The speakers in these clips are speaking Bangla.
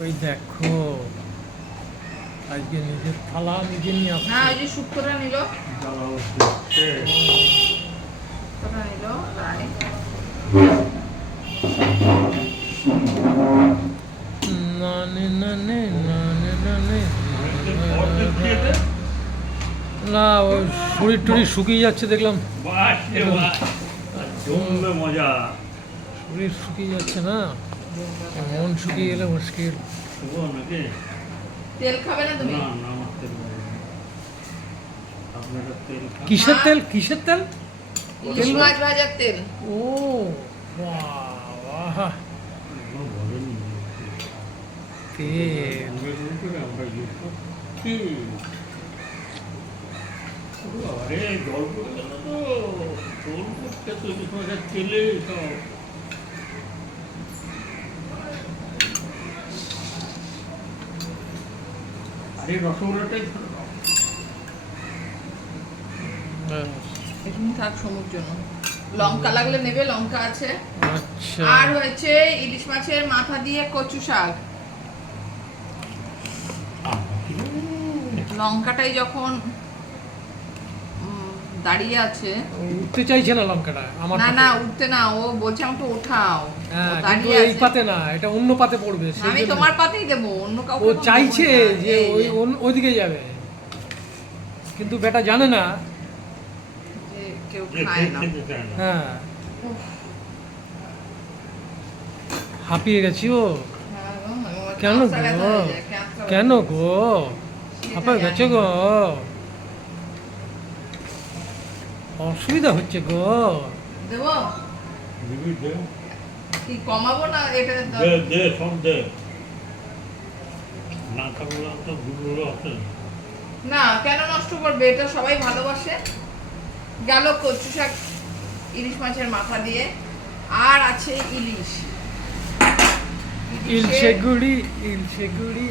ওই দেখো আজকে নিজের থালা নিজে নিয়ে আসছে। না ওই যে শুক্তোটা নিল। জ্বালা হচ্ছে। নিল তাই। না নে না নে না নে না নে না ওই শরীর টরীর শুকিয়ে যাচ্ছে দেখলাম। মজা। শরীর শুকিয়ে যাচ্ছে না। মন শুকিয়ে গেলে মুশকিল। তেল খাবে না তুমি? না না আমার তেল কিসের তেল? কিসের তেল? তেল? মাছ ভাজার তেল। ও বাবা। তেল। আরে জল তো। জল তো তেলে সব। আরে রসগোল্লাটাই ভালো এখানে থাক সমুর জন্য লঙ্কা লাগলে নেবে লঙ্কা আছে। আচ্ছা। আর হয়েছে ইলিশ মাছের মাথা দিয়ে কচু শাক। লঙ্কাটাই যখন দাঁড়িয়ে আছে। উঠতে চাইছে না লঙ্কাটা আমার না না উঠতে না ও বলছে আমাকে ওঠাও হ্যাঁ দাঁড়িয়ে এই পাতে না এটা অন্য পাতে পড়বে আমি তোমার পাতেই দেবো অন্য কাউকে ও চাইছে যে ওই ওইদিকে যাবে। কিন্তু বেটা জানে না যে কেউ খায় না। হ্যাঁ। হাঁপিয়ে গেছি ও। হ্যাঁ কেন গো? কেন গো। হাঁপিয়ে গেছে গো। অসুবিধা হচ্ছে গো। দেবো? দিবি দে। কি কমাবো না এটা দে দে সব দে। না থাকলে তো আছে। না কেন নষ্ট করবে? এটা সবাই ভালোবাসে। গেল কচু শাক ইলিশ মাছের মাথা দিয়ে। আর আছে ইলিশ। ইলশে গুড়ি ইলশে গুড়ি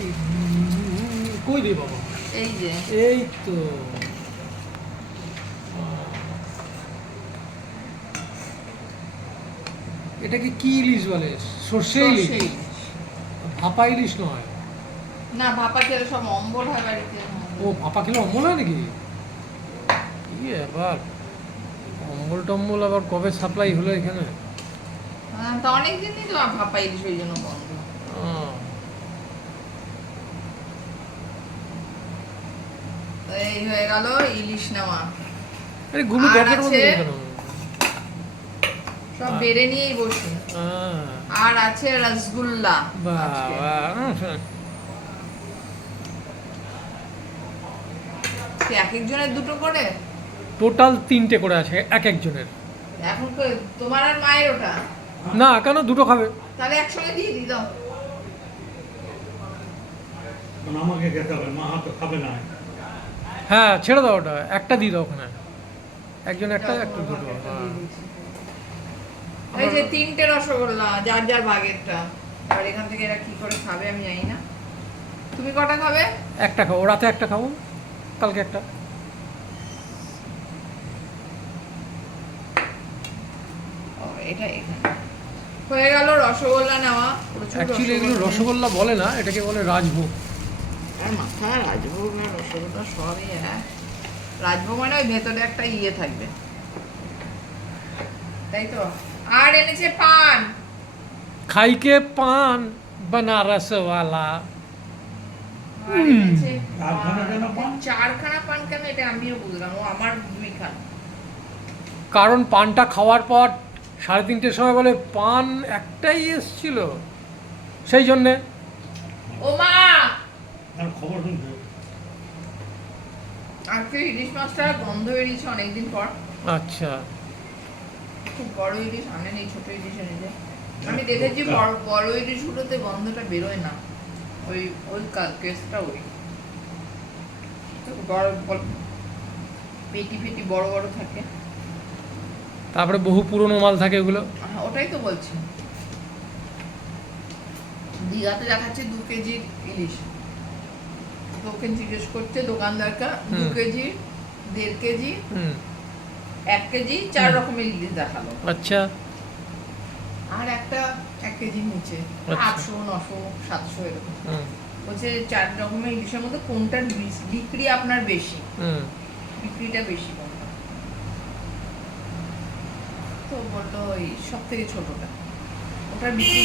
কই রে বাবা? এই যে। এই তো। এটাকে কি ইলিশ বলে? সর্ষে ইলিশ? ভাপা ইলিশ নয়। না ভাপা খেলে সব অম্বল হয় বাড়িতে। ও ভাপা খেলে অম্বল হয় নাকি? কি আবার অম্বল টম্বল আবার কবে সাপ্লাই হলো এখানে? হ্যাঁ, তা অনেক দিনই তো ভাপা ইলিশ ওই জন্য বন্ধ। এই হয়ে গেল ইলিশ নেওয়া। আরে গুলো প্যাকেট মধ্যে কেন? সব বেড়ে নিয়েই বসি। আহ, আর আছে রসগুল্লা এক একজনের দুটো করে? টোটাল তিনটে করে আছে এক একজনের। এখন তোমার আর মায়ের ওটা। না কেন? দুটো খাবে। তাহলে একসঙ্গে দিয়ে দিই দাও। আমাকে খেতে হবে মা তো খাবে না। হ্যাঁ ছেড়ে দাও ওটা একটা দিয়ে দাও ওখানে। একজন একটা একটা দুটো একটা হ্যাঁ। দিয়ে দিচ্ছি। এই যে তিনটে রসগোল্লা যার যার আর এখান থেকে এরা কি করে খাবে আমি জানি না। তুমি কটা খাবে? একটা খাব। রাতে একটা খাব। কালকে একটা। এটা হয়ে গেল রসগোল্লা নেওয়া। অ্যাকচুয়ালি এগুলো রসগোল্লা। বলে না এটাকে বলে রাজভোগ। আর মাথা রাজভোগ না রসগোল্লা সবই এক রাজভোগ মানে ওই ভেতরে একটা ইয়ে থাকবে। তাই তো? আর এনেছে পান। খাইকে পান বানারসওয়ালা আর এনেছে চারখানা কেন পান? কেন এটা আমিও বুঝলাম ও আমার দুই কারণ পানটা খাওয়ার পর সাড়ে তিনটের সময় বলে পান একটাই এসছিল। সেই জন্যে ও মা! আর খবর আজকে ইলিশ মাছটা গন্ধ বেরিয়েছে অনেকদিন পর। আচ্ছা। খুব বড় ইলিশ আনেন এই ছোট ইলিশ এনেছে আমি দেখেছি বড় বড় ইলিশগুলোতে গন্ধটা বেরোয় না। ওই ওই কেসটা ওই। বড় বড় পেটি বড় বড় থাকে। তারপরে বহু পুরনো মাল থাকে ওগুলো? ওটাই তো বলছি। দীঘাতে দেখাচ্ছে দু কেজির ইলিশ। তো ওকে জিজ্ঞেস করছে দোকানদারটা দু কেজি দেড় কেজি। হুম। এক কেজি চার রকমের ইলিশ দেখাল। আচ্ছা। আর একটা এক কেজির নিচে আচ্ছা। আটশো নশো সাতশো এরকম। বলছে চার রকমের ইলিশের মধ্যে কোনটার বিক্রি আপনার বেশি? বিক্রিটা বেশি কোনটা? তো বলল ওই সব থেকে ছোটটা। ওটার বিক্রি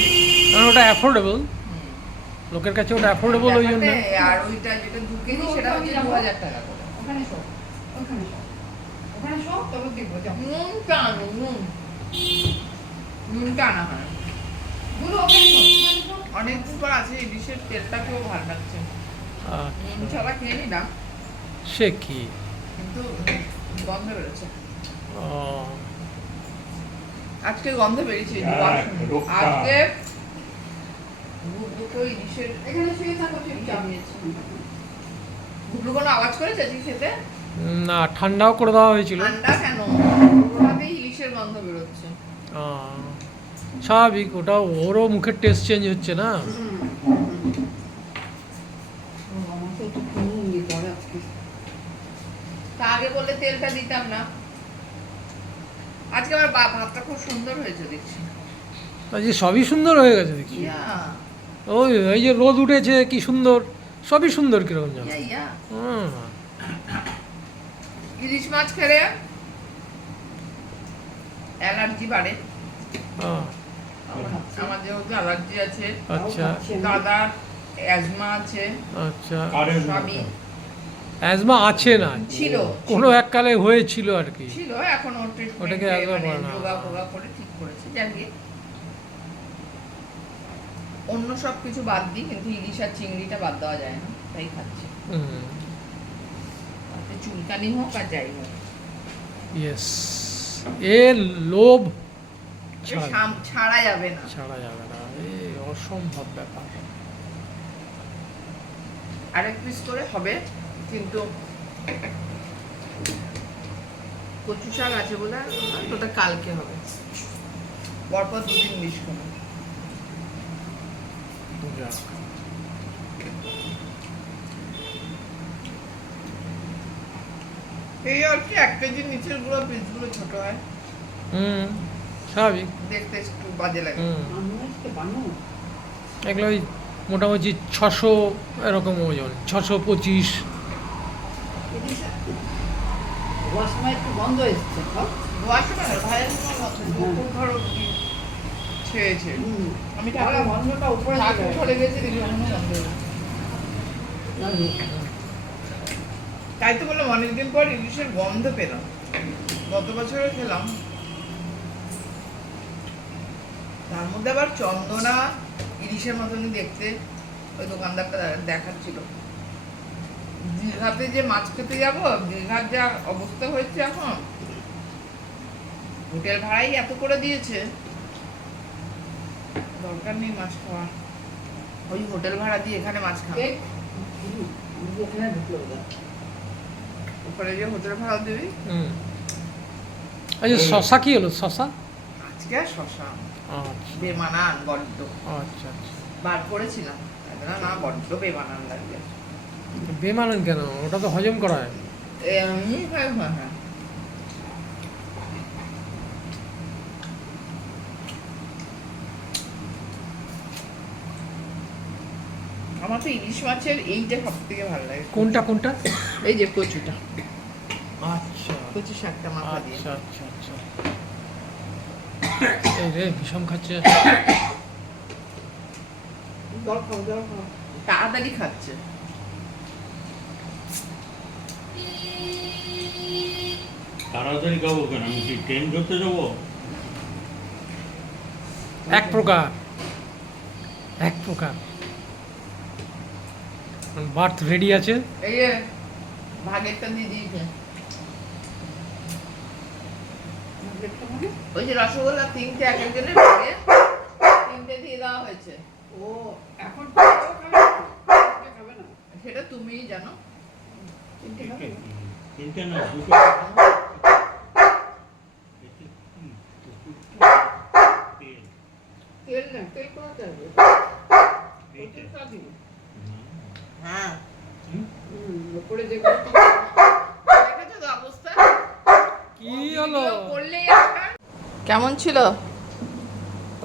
কারণ ওটা অ্যাফোর্ডেবল লোকের কাছে ওটা অ্যাফোর্ডেবল ওই জন্য? আর ওইটা যেটা দু কেজি সেটা হচ্ছে দু হাজার টাকা করে। ওখানে শো ওখানে শো ওখানে তবে দেখব যাও নুনটা আনো নুন নুনটা হয়গুলো ওখানে শো ওখানে শো অনেকদিন পর আছে ইলিশের তেলটাকেও ভালো লাগছে নুন। ছাড়া খেয়ে নিলাম সে কি? কিন্তু গন্ধ বেরোচ্ছে আজকে গন্ধ বেরিয়েছে হ্যাঁ। আজকে দুটো ইলিশের এখানে শুয়ে থাকো চুপচাপ। গুবলু কোনো আওয়াজ করেছে আজকে খেতে? না ঠান্ডাও করে দেওয়া হয়েছিল। ঠান্ডা কেন? ওটাতেই ইলিশের গন্ধ বেরোচ্ছে। স্বাভাবিক ওটা ওরও মুখের টেস্ট চেঞ্জ হচ্ছে না? তো আগে বললে তেলটা দিতাম না। আজকে আমার ভাতটা খুব সুন্দর হয়েছে দেখছি। আজকে সবই সুন্দর হয়ে গেছে দেখছি। ওই এই যে রোদ উঠেছে কি সুন্দর। সবই সুন্দর কীরকম হুম, ইলিশ মাছ খেলে অ্যালার্জি বাড়ে। আমার যেহেতু অ্যালার্জি আছে আচ্ছা। দাদার অ্যাজমা আছে আচ্ছা। সবই অ্যাজমা আছে না? ছিল। কোনো এককালে হয়েছিল আর কি? ছিল এখন ওর ট্রিটমেন্ট ওটাকে একবার মানে বলে না। যোগা ফোগা করে ঠিক করেছে। জানিয়ে অন্য সব কিছু বাদ দিই কিন্তু ইলিশ আর চিংড়িটা বাদ দেওয়া যায় না তাই খাচ্ছি। চুলকানি হোক আর যাই হোক ইয়েস এ লোভ এ ছাড় যাবে না। ছাড়া যাবে না। এই অসম্ভব ব্যাপার। আরেক পিস করে হবে কিন্তু কচু শাক আছে বলে ওটা কালকে হবে। পরপর দুদিন মিস করব এই হচ্ছে এক কেজির নিচেরগুলো পিসগুলো ছোট হয়। হুম স্বাভাবিক। দেখতে একটু বাজে লাগে। হুম। এগুলো ওই মোটামুটি ছশো এরকম ওজন ছশো পঁচিশ। ধোয়ার সময় একটু গন্ধ এসছে হ্যাঁ? কি। আমি গন্ধটা উপরে চলে গেছে দেখি অন্য গন্ধ বেরোচ্ছে। যাবে। তাই তো বললাম, অনেকদিন পর ইলিশের গন্ধ পেলাম। গত বছরও খেলাম। তার মধ্যে আবার চন্দনা ইলিশের মতনই দেখতে। ওই দোকানদারটা দেখাচ্ছিল। দীঘাতে যে মাছ খেতে যাব, দীঘার যা অবস্থা হয়েছে এখন, হোটেল ভাড়াই এত করে দিয়েছে। দরকার নেই মাছ খাওয়া ওই হোটেল ভাড়া দিয়ে এখানে মাছ খাওয়া ওখানে যে হোটেল ভাড়া দিবি। হুম। আচ্ছা শশা কি হলো? শশা? আজকে শশা। আচ্ছা। বেমানান বড্ড। আচ্ছা আচ্ছা। বার করেছিলাম। না না বড্ড বেমানান লাগবে। বেমানান কেন? ওটা তো হজম করা হয়। হ্যাঁ হ্যাঁ হয় আমার তো ইলিশ মাছের এইটা সব থেকে ভালো লাগে। কোনটা কোনটা? এই যে কচুটা। আচ্ছা। কচু শাকটা মাথা দিয়ে। আচ্ছা আচ্ছা আচ্ছা। এই রে খাচ্ছে। তাড়াতাড়ি খাচ্ছে। তাড়াতাড়ি খাব কেন? আমি কি ট্রেন ধরতে যাব? এক প্রকার। এক প্রকার। বার্থ রেডি আছে। এই যে ভাগেরটা দিয়ে দিয়েছে মানে? ওই যে রসগোল্লা তিনটে এক একজনের ভাগে তিনটে দিয়ে দেওয়া হয়েছে। ও এখন সেটা তুমিই জানো। তিনটে না? তিনটে না দুটো। তেল, তেল না তেল। তেল কাটি হ্যাঁ। হুম? হুম উপরে যেগুলো দেখেছ তো অবস্থা? কি হলো? করলেই কেমন ছিল?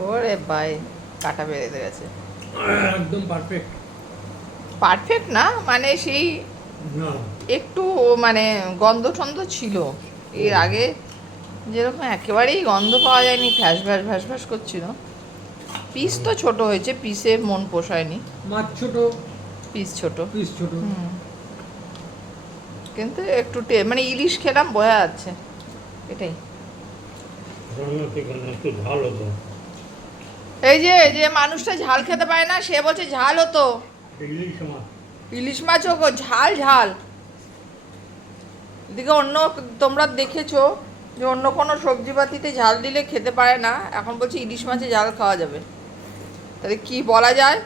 ওরে ভাই কাটা বেড়ে গেছে। একদম পারফেক্ট পারফেক্ট না? মানে সেই একটু মানে গন্ধ টন্ধ ছিল। এর আগে যেরকম একেবারেই গন্ধ পাওয়া যায়নি ফ্যাস ফ্যাস ফ্যাস ফ্যাস করছিল। পিস তো ছোট হয়েছে পিসে মন পোষায়নি। মাছ ছোট। পিস ছোট। পিস ছোট। কিন্তু একটু টে- মানে ইলিশ খেলাম বোঝা যাচ্ছে এটাই। এই যে যে মানুষটা ঝাল খেতে পারে না সে বলছে ঝাল হতো ইলিশ মাছ। গো ঝাল ঝাল। এদিকে অন্য তোমরা দেখেছ যে অন্য কোনো সবজি পাতিতে ঝাল দিলে খেতে পারে না। এখন বলছে ইলিশ মাছে ঝাল খাওয়া যাবে। তাহলে কি বলা যায়?